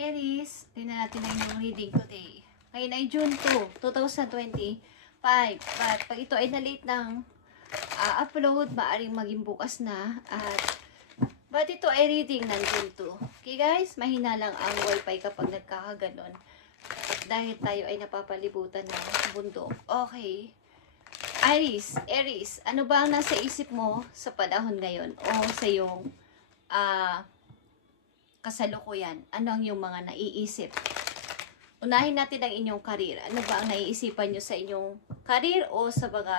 Aries, tingnan natin na yung reading today. Ngayon ay June 2, 2025. But pag ito ay na-late ng upload, maaaring maging bukas na. But ito ay reading ng June 2. Okay guys, mahina lang ang wifi kapag nagkakaganon. Dahil tayo ay napapalibutan ng bundok. Okay. Aries, ano ba ang nasa isip mo sa panahon ngayon? O sa iyong kasalukuyan? Ano ang iyong mga naiisip? Unahin natin ang inyong karir. Ano ba ang naiisipan nyo sa inyong karir o sa mga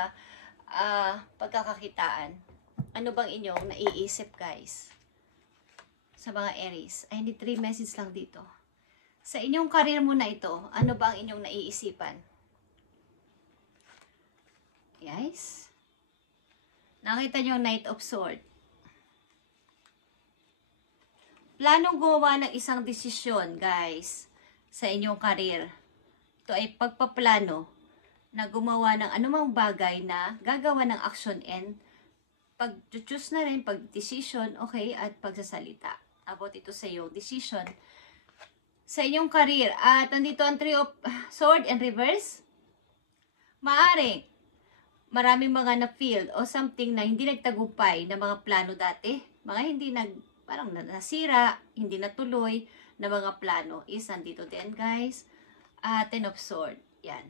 pagkakakitaan? Ano bang inyong naiisip guys? Sa mga Aries. I need 3 messages lang dito. Sa inyong karir mo na ito, ano ba ang inyong naiisipan? Guys? Nakita nyo yung Knight of Swords. Planong gumawa ng isang desisyon, guys, sa inyong karir. Ito ay pagpaplano na gumawa ng anumang bagay na gagawa ng action and pag-choose na rin, pag-decision, okay, at pagsasalita. About ito sa iyong decision sa inyong karir. At nandito ang Three of Swords and Reverse. Maaring maraming mga na-feel o something na hindi nagtagumpay na mga plano dati. Mga hindi parang nasira, hindi natuloy na mga plano is nandito din guys. Ten of Swords. Yan.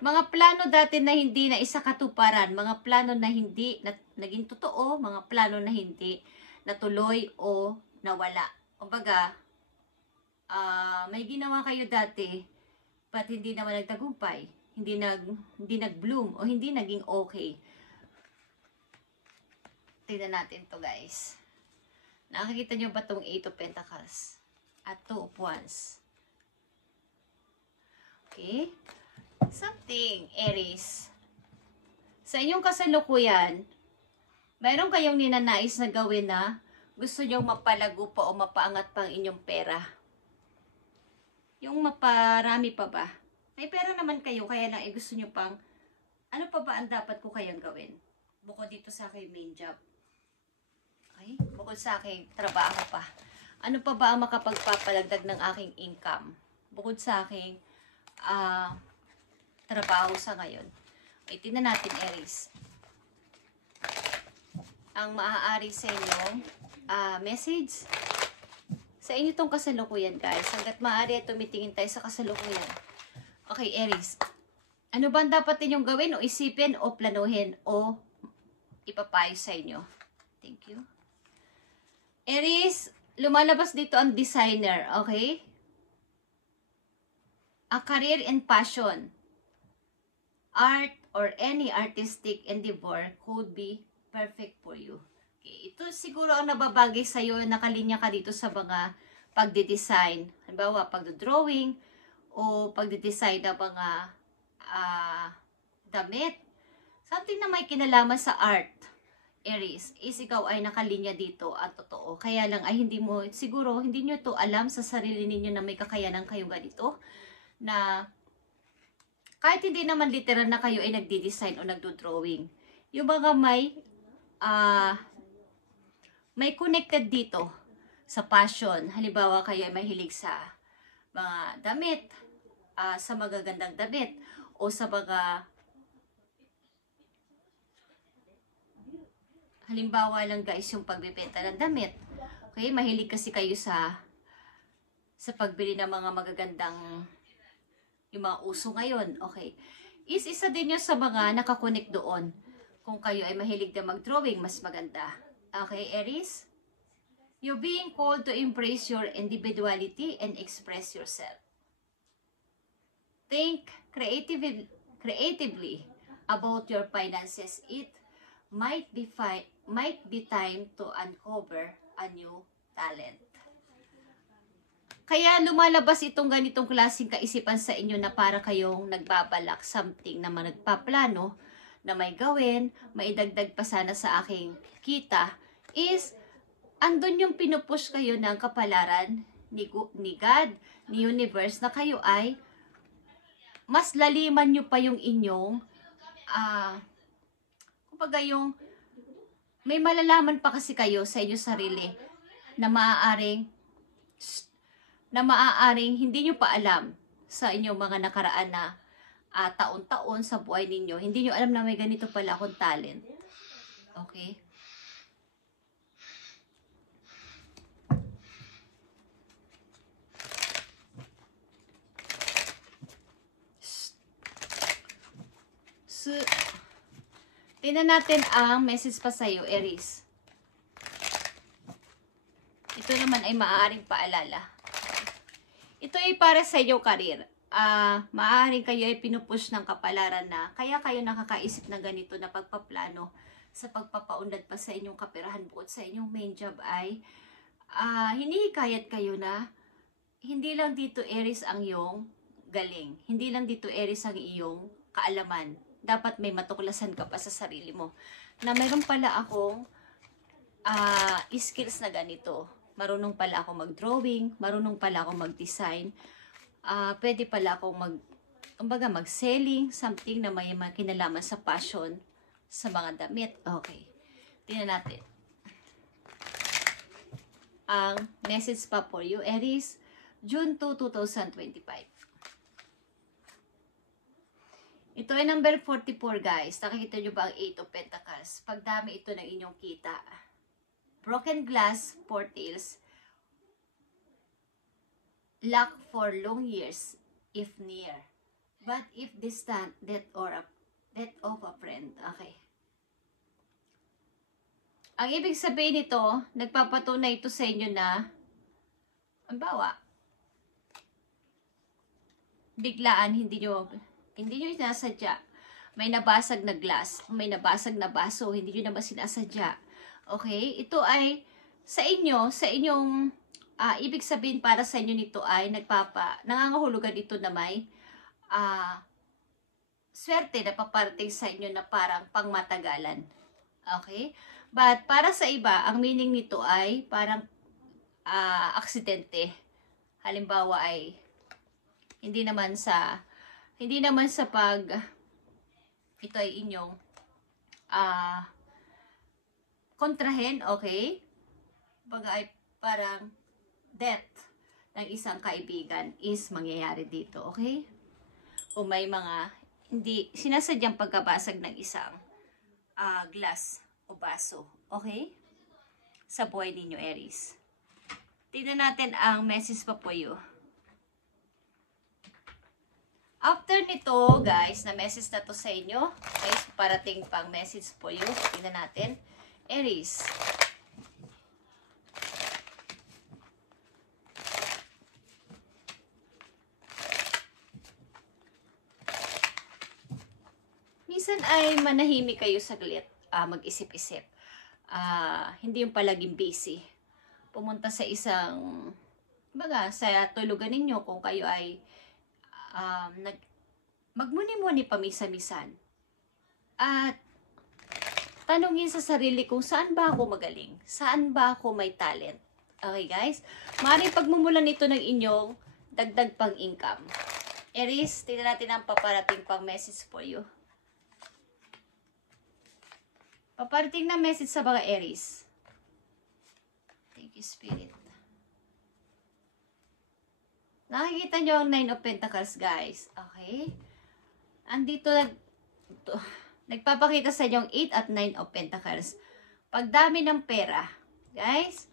Mga plano dati na hindi na isakatuparan, mga plano na hindi naging totoo, mga plano na hindi natuloy o nawala. Kumbaga, may ginawa kayo dati, but hindi naman nagtagumpay, hindi nag-bloom o hindi naging okay. Tingnan natin to guys. Nakikita nyo ba itong 8 of Pentacles at 2 of Wands? Okay. Something, Aries. Sa inyong kasalukuyan, mayroon kayong ninanais na gawin na gusto nyo mapalago pa o mapaangat pang inyong pera. Yung maparami pa ba? May pera naman kayo, kaya lang gusto nyo pang, ano pa ba ang dapat ko kayang gawin? Bukod dito sa aking main job. Okay? Bukod sa aking trabaho pa. Ano pa ba ang makapagpapalagdag ng aking income? Bukod sa aking trabaho sa ngayon. Okay, tingnan natin, Aries. Ang maaari sa inyong message sa inyo itong kasalukuyan, guys. Hanggat maaari, tumitingin tayo sa kasalukuyan. Okay, Aries. Ano ba dapat ninyong gawin o isipin o planuhin o ipapayo sa inyo? Thank you. Aries, lumalabas dito ang designer, okay? A career and passion. Art or any artistic endeavor could be perfect for you. Okay, ito siguro ang nababagay sa'yo, nakalinya ka dito sa mga pagdidesign. Halimbawa, pagdodrawing o pagdidesign ng mga damit. Something na may kinalaman sa art, Aries, is ikaw ay nakalinya dito at totoo. Kaya lang ay siguro hindi nyo to alam sa sarili ninyo na may kakayanan kayo ganito. Na kahit hindi naman literal na kayo ay nagdi-design o nagdo-drawing. Yung mga may connected dito sa passion. Halimbawa kayo ay mahilig sa mga damit, sa magagandang damit, o sa mga halimbawa lang guys yung pagbebenta ng damit. Okay, mahilig kasi kayo sa pagbili ng mga magagandang yung mga uso ngayon. Okay, isa din yun sa mga nakakonect doon. Kung kayo ay mahilig na mag-drawing, mas maganda. Okay, Aries? You're being called to embrace your individuality and express yourself. Think creatively about your finances. It might be time to uncover a new talent. Kaya lumalabas itong ganitong klaseng kaisipan sa inyo na para kayong nagbabalak something na nagpaplano na may gawin, maidagdag pa sana sa aking kita, is andun yung pinupush kayo ng kapalaran ni God, ni Universe, na kayo ay mas laliman nyo pa yung inyong kumbaga yung may malalaman pa kasi kayo sa inyo sarili na maaaring hindi nyo pa alam sa inyong mga nakaraan na taon-taon sa buhay ninyo. Hindi nyo alam na may ganito pala akong talent. Okay? So, tingnan natin ang message pa sa'yo, Aries. Ito naman ay maaaring paalala. Ito ay para sa iyo, career. Maaaring kayo ay pinupush ng kapalaran na kaya kayo nakakaisip na ganito na pagpaplano sa pagpapaunlad pa sa inyong kaperahan bukod sa inyong main job ay hinihikayat kayo na hindi lang dito, Aries, ang iyong galing. Hindi lang dito, Aries, ang iyong kaalaman. Dapat may matuklasan ka pa sa sarili mo. Na mayroon pala akong skills na ganito. Marunong pala akong mag-drawing, marunong pala akong mag-design. Pwede pala akong mag-selling, something na may kinalaman sa passion, sa mga damit. Okay. Tingnan natin. Ang message pa for you, Aries, June 2, 2025. Ito ay number 44, guys. Nakikita nyo ba ang 8 of Pentacles? Pagdami ito ng inyong kita. Broken glass, portals, luck for long years, if near. But if distant, death of a friend. Okay. Ang ibig sabihin nito, nagpapatunay ito sa inyo na, halimbawa, biglaan, hindi nyo sinasadya. May nabasag na glass, may nabasag na baso, hindi nyo naman sinasadya. Okay? Ito ay sa inyong, ibig sabihin para sa inyo nito ay nangangahulugan ito na may swerte na paparating sa inyo na parang pangmatagalan. Okay? But para sa iba, ang meaning nito ay parang aksidente. Halimbawa ay hindi naman sa pag ito ay inyong kontrahen, okay? Baga ay parang death ng isang kaibigan is mangyayari dito, okay? O may mga hindi sinasadyang pagkabasag ng isang glass o baso, okay? Sa buhay ninyo, Aries. Tingnan natin ang message pa po you. After nito, guys, na message na to sa inyo, guys, parating pang message po you. Tingnan natin. Aries. Minsan ay manahimik kayo saglit, mag-isip-isip. Hindi yung palaging busy. Pumunta sa isang, sa tulugan ninyo kung kayo ay magmuni-muni pamisa-misan. At tanungin sa sarili kung saan ba ako magaling? Saan ba ako may talent? Okay, guys? Maaaring pagmumulan ito ng inyong dagdag pang income. Aries, tingnan natin ang paparating pang message for you. Paparating na message sa mga Aries. Thank you, Spirit. Nakikita nyo ang 9 of Pentacles, guys. Okay? Andito nagpapakita sa inyo ang 8 at 9 of Pentacles. Pagdami ng pera. Guys,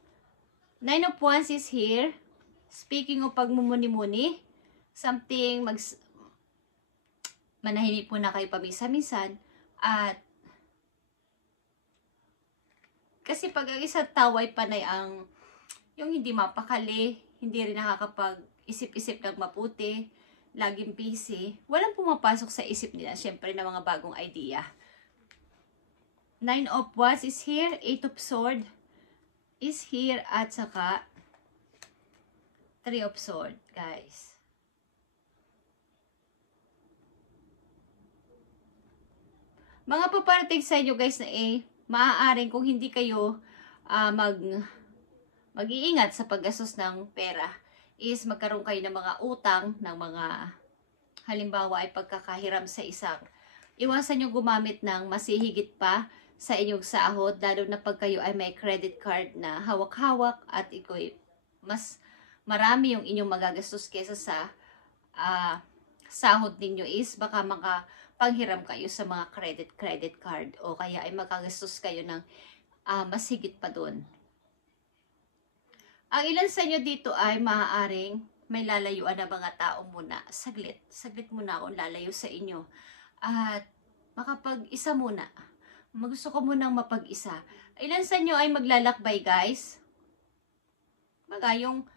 9 of Wands is here. Speaking of pagmumuni-muni, something manahimik po na kayo pamisa-misan. At kasi pag ang isang tao ay panay ang yung hindi mapakali, hindi rin nakakapag-isip-isip ng maputi, laging busy, walang pumapasok sa isip nila, syempre, na mga bagong idea. 9 of Wands is here, 8 of Swords is here, at saka 3 of Swords, guys. Mga paparating sa inyo, guys, na maaaring kung hindi kayo mag-iingat sa paggastos ng pera, is magkaroon kayo ng mga utang, ng mga halimbawa ay pagkakahiram sa isang. Iwasan nyo gumamit ng masihigit pa sa inyong sahod, lalo na pag kayo ay may credit card na hawak-hawak at mas marami yung inyong magagastos kesa sa sahod ninyo is baka makapanghiram kayo sa mga credit card o kaya ay magagastos kayo ng mas higit pa doon. Ang ilan sa inyo dito ay maaaring may lalayuan na mga tao muna. Saglit muna akong lalayo sa inyo. At makapag-isa muna. Gusto ko munang mapag-isa. Ilan sa inyo ay maglalakbay, guys? Baga, yung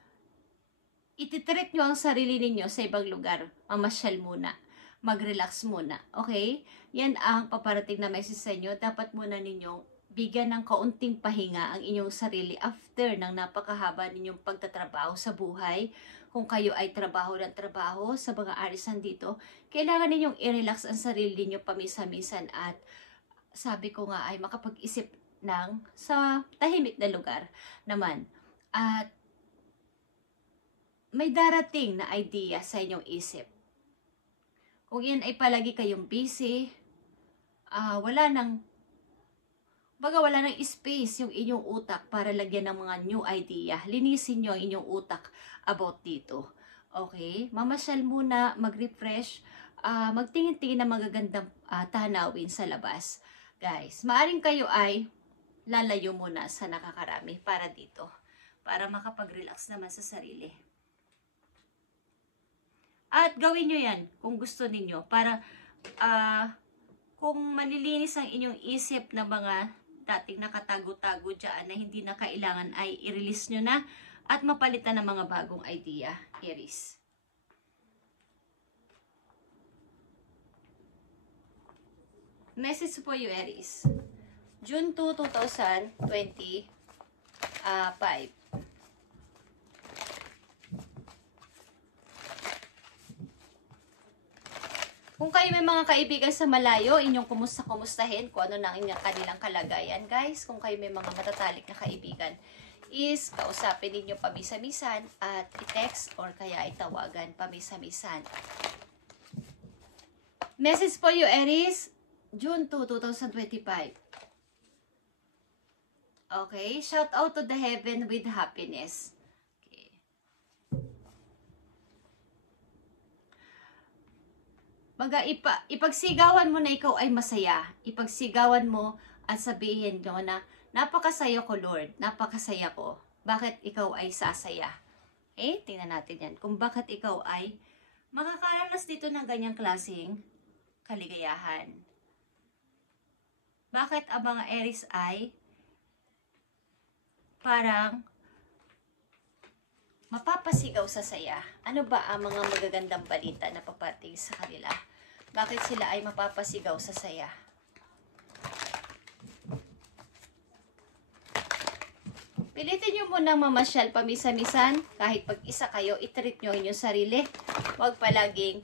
ititreat nyo ang sarili ninyo sa ibang lugar. Mamasyal muna. Mag-relax muna. Okay? Yan ang paparating na message sa inyo. Dapat muna ninyong bigyan ng kaunting pahinga ang inyong sarili after ng napakahaba ninyong pagtatrabaho sa buhay. Kung kayo ay trabaho ng trabaho sa mga arisan dito, kailangan ninyong i-relax ang sarili ninyo pamisa-misan at sabi ko nga ay makapag-isip ng sa tahimik na lugar naman. At may darating na idea sa inyong isip. Kung yan ay palagi kayong busy, wala nang space yung inyong utak para lagyan ng mga new idea. Linisin nyo ang inyong utak about dito. Okay? Mamasyal muna, mag-refresh, magtingin-tingin ng magagandang tanawin sa labas. Guys, maaring kayo ay lalayo muna sa nakakarami para dito. Para makapag-relax naman sa sarili. At gawin nyo yan kung gusto ninyo. Para kung malilinis ang inyong isip na mga dating nakatago-tago dyan na hindi na kailangan ay i-release nyo na at mapalitan ng mga bagong idea, Aries. Message po you, Aries. June 2, 2025. Kung kayo may mga kaibigan sa malayo, inyong kumustahin kung ano na ang kanilang kalagayan, guys. Kung kayo may mga matatalik na kaibigan, is kausapin ninyo pamisa-misan at i-text or kaya itawagan pamisa-misan. Message po you, Aries. June 2, 2025. Okay, shout out to the heaven with happiness. Okay. Baga, ipagsigawan mo na ikaw ay masaya. Ipagsigawan mo at sabihin mo na, napakasaya ko, Lord. Napakasaya ko. Bakit ikaw ay sasaya? Okay, tingnan natin yan. Kung bakit ikaw ay makakaranas dito ng ganyang klaseng kaligayahan. Bakit ang mga Aries ay parang mapapasigaw sa saya? Ano ba ang mga magagandang balita na papating sa kanila? Bakit sila ay mapapasigaw sa saya? Pilitin nyo munang mamasyal pamisa-misan. Kahit pag-isa kayo, i-treat nyo inyong sarili. Huwag palaging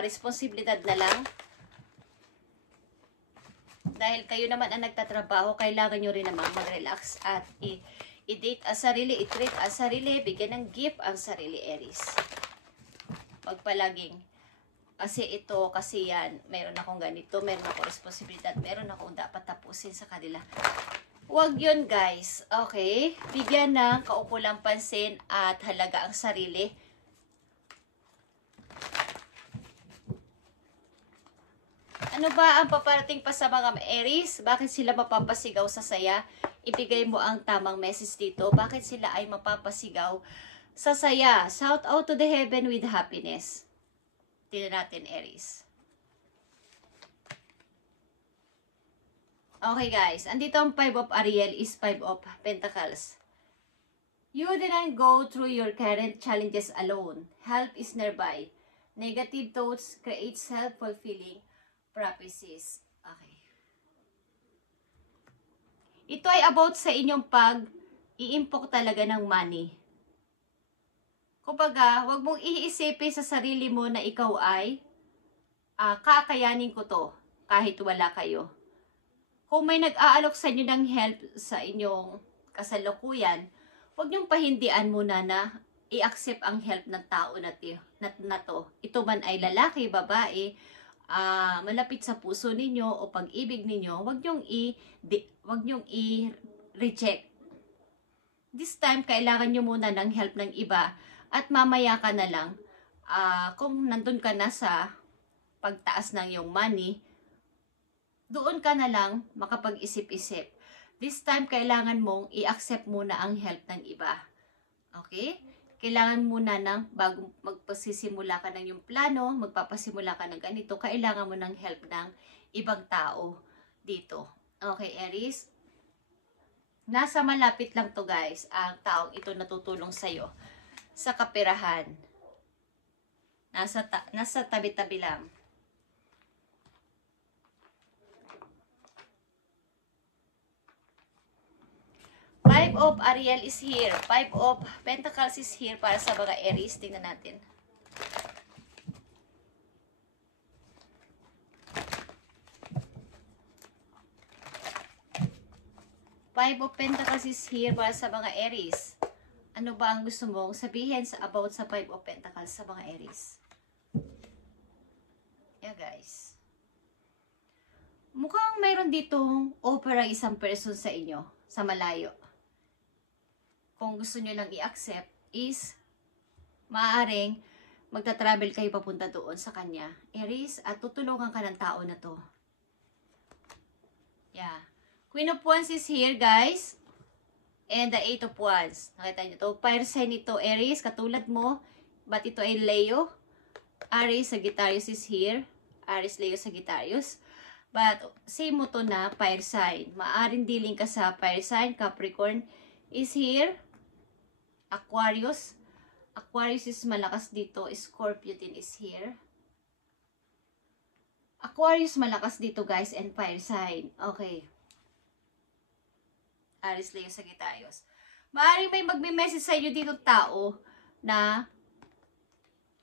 responsibilidad na lang. Dahil kayo naman ang nagtatrabaho, kailangan nyo rin naman mag-relax at i-date ang sarili, i-treat ang sarili, bigyan ng gift ang sarili, Aries. Huwag palaging, kasi ito, kasi yan, meron akong ganito, meron akong responsibilidad, meron akong dapat tapusin sa kanila. Huwag yun, guys. Okay? Bigyan ng kaukulang pansin at halaga ang sarili. Ano ba ang paparating pa sa mga Aries? Bakit sila mapapasigaw sa saya? Ibigay mo ang tamang message dito. Bakit sila ay mapapasigaw sa saya? Shout out to the heaven with happiness. Tingnan natin, Aries. Okay, guys. Andito ang 5 of Ariel is 5 of Pentacles. You didn't go through your current challenges alone. Help is nearby. Negative thoughts create self-fulfilling prophecies. Okay. Ito ay about sa inyong pag-iimpok talaga ng money. Kumbaga, huwag mong iisipin sa sarili mo na ikaw ay kakayanin ko to kahit wala kayo. Kung may nag-aalok sa inyo ng help sa inyong kasalukuyan, huwag niyong pahindian muna na i-accept ang help ng tao na to. Ito man ay lalaki, babae, malapit sa puso ninyo o pag-ibig ninyo, wag nyong i-reject. This time, kailangan nyo muna ng help ng iba at mamaya ka na lang, kung nandun ka na sa pagtaas ng iyong money, doon ka na lang makapag-isip-isip. This time, kailangan mong i-accept muna ang help ng iba. Okay? Kailangan muna bago magpasimula ka ng yung plano, magpapasimula ka ng ganito, kailangan mo ng help ng ibang tao dito. Okay, Aries? Nasa malapit lang to guys, ang taong ito natutulong sa'yo sa kaperahan. Nasa tabi-tabi lang. Five of Ariel is here. Five of Pentacles is here para sa mga Aries. Tingnan natin. Five of Pentacles is here para sa mga Aries. Ano ba ang gusto mong sabihin about sa Five of Pentacles sa mga Aries? Yeah, guys. Mukhang mayroon ditong offer ang isang person sa inyo, sa malayo. Kung gusto nyo lang i-accept is maaaring magta-travel kayo papunta doon sa kanya, Aries, at tutulungan ka ng tao na to. Yeah. Queen of Wands is here, guys. And the Eight of Wands. Nakita nyo to? Fire sign ito, Aries, katulad mo. But ito ay Leo. Aries, Sagittarius is here. Aries, Leo, Sagittarius. But same mo to na fire sign. Maaring dealing ka sa fire sign. Capricorn is here. Aquarius. Aquarius is malakas dito. Scorpio din is here. Aquarius malakas dito guys and fire sign. Okay. Aries, Leo, Sagittarius. Maaaring may magme-message sa inyo dito tao na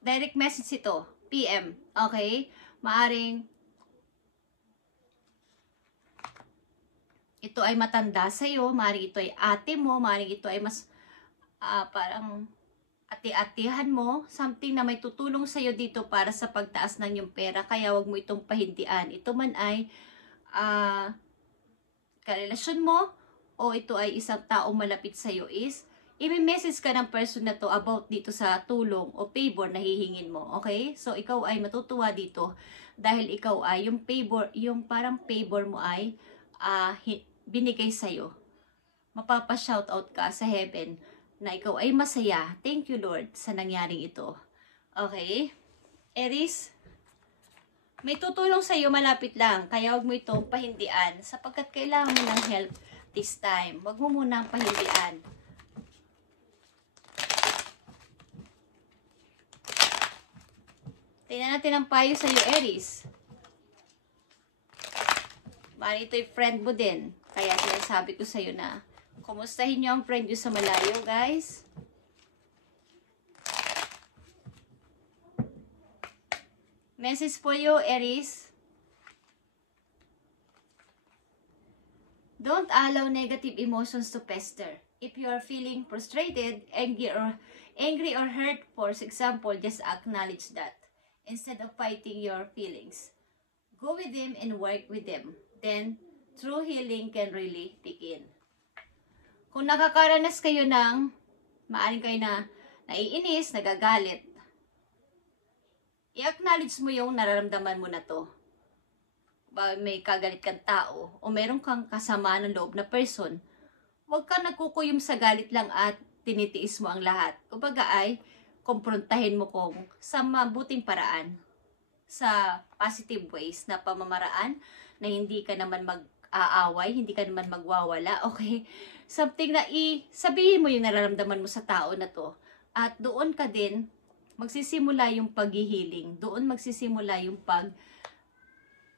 direct message ito. PM. Okay. Maaaring ito ay matanda sa'yo. Maaaring ito ay ate mo. Maaaring ito ay mas parang ati-atihan mo, something na may tutulong sa'yo dito para sa pagtaas ng iyong pera, kaya wag mo itong pahindian. Ito man ay karelasyon mo, o ito ay isang taong malapit sa'yo is, i-message ka ng person na to about dito sa tulong o favor na hihingin mo, okay? So, ikaw ay matutuwa dito, dahil ikaw ay yung favor, yung parang favor mo ay binigay sa'yo. Mapapa-shoutout ka sa heaven, na ikaw ay masaya. Thank you, Lord, sa nangyaring ito. Okay? Aries, may tutulong sa iyo malapit lang, kaya huwag mo itong pahindian, sapagkat kailangan mo ng help this time. Huwag mo munang pahindian. Tingnan natin ang payo sa iyo, Aries. Bali, ito'y friend mo din. Kaya sinasabi ko sa iyo na kumustahin nyo ang friend nyo sa malayo, guys. Message for you, Aries. Don't allow negative emotions to fester. If you are feeling frustrated, angry or hurt, for example, just acknowledge that instead of fighting your feelings. Go with them and work with them. Then, true healing can really begin. Kung nakakaranas kayo ng, maaring kayo na naiinis, nagagalit, i-acknowledge mo yung nararamdaman mo na to. May kagalit kang tao, o meron kang kasama ng loob na person, huwag kang nagkukuyom sa galit lang at tinitiis mo ang lahat. Kumbaga ay, kumprontahin mo kung sa mabuting paraan, sa positive ways na pamamaraan, na hindi ka naman mag-aaway, hindi ka naman magwawala, okay? Something na sabihin mo yung nararamdaman mo sa tao na to. At doon ka din, magsisimula yung paghihiling. Doon magsisimula yung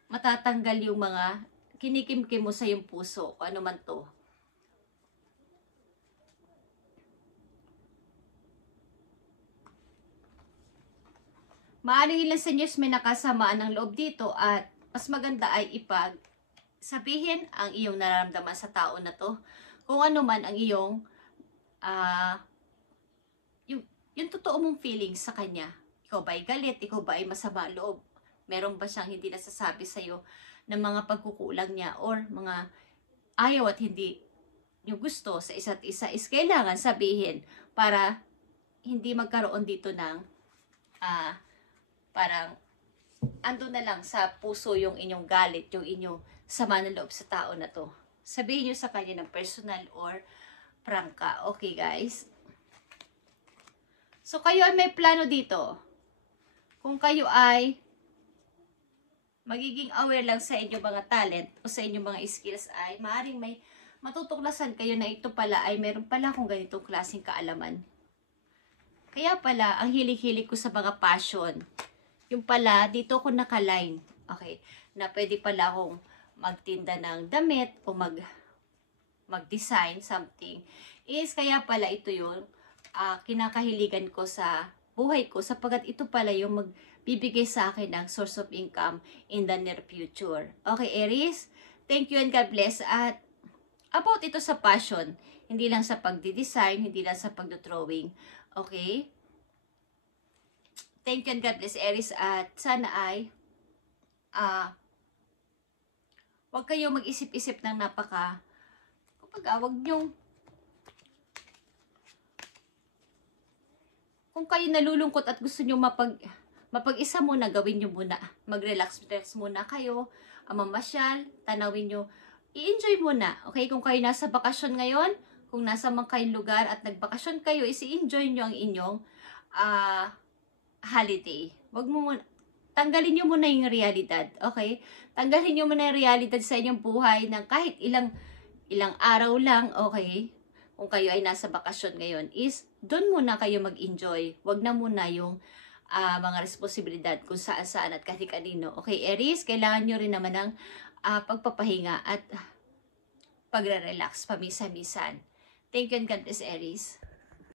matatanggal yung mga kinikimkim mo sa yung puso, kung ano man to. Maaaring ilan sa inyo may nakasamaan ng loob dito at mas maganda ay sabihin ang iyong nararamdaman sa tao na to. Kung ano man ang iyong yung totoo mong feelings sa kanya. Ikaw ba ay galit? Ikaw ba ay masama loob? Meron ba siyang hindi nasasabi sa'yo ng mga pagkukulang niya or mga ayaw at hindi nyo gusto sa isa't isa is kailangan sabihin para hindi magkaroon dito ng parang ando na lang sa puso yung inyong galit, yung inyong sama ng loob sa tao na to. Sabihin nyo sa kanya ng personal or prangka. Okay, guys? So, kayo ay may plano dito. Kung kayo ay magiging aware lang sa inyong mga talent o sa inyong mga skills ay maaaring may matutuklasan kayo na ito pala ay meron pala akong ganitong klaseng kaalaman. Kaya pala, ang hilig-hilig ko sa mga passion. Yung pala, dito ko nakaline. Okay, na pwede pala akong magtinda ng damit o mag-design something. Is kaya pala ito yung kinakahiligan ko sa buhay ko sapagkat ito pala yung magbibigay sa akin ng source of income in the near future. Okay, Aries? Thank you and God bless. At about ito sa passion, hindi lang sa pagdi-design, hindi lang sa pagdodrawing. Okay? Thank you and God bless, Aries. At sana ay huwag kayo mag-isip-isip ng huwag nyong kung kayo nalulungkot at gusto nyo mapag-isa muna, gawin nyo muna. Mag-relax muna kayo, mamasyal, tanawin nyo, i-enjoy muna. Okay, kung kayo nasa bakasyon ngayon, kung nasa mang kayong lugar at nagbakasyon kayo, i-enjoy nyo ang inyong holiday. Tanggalin nyo muna yung realidad, okay? Tanggalin nyo muna yung realidad sa inyong buhay ng kahit ilang araw lang, okay? Kung kayo ay nasa bakasyon ngayon, is doon muna kayo mag-enjoy. Wag na muna yung mga responsibilidad kung saan-saan at kahit kanino. Okay, Aries, kailangan nyo rin naman ng pagpapahinga at pagre-relax pamisa-misan. Thank you and God bless, Aries.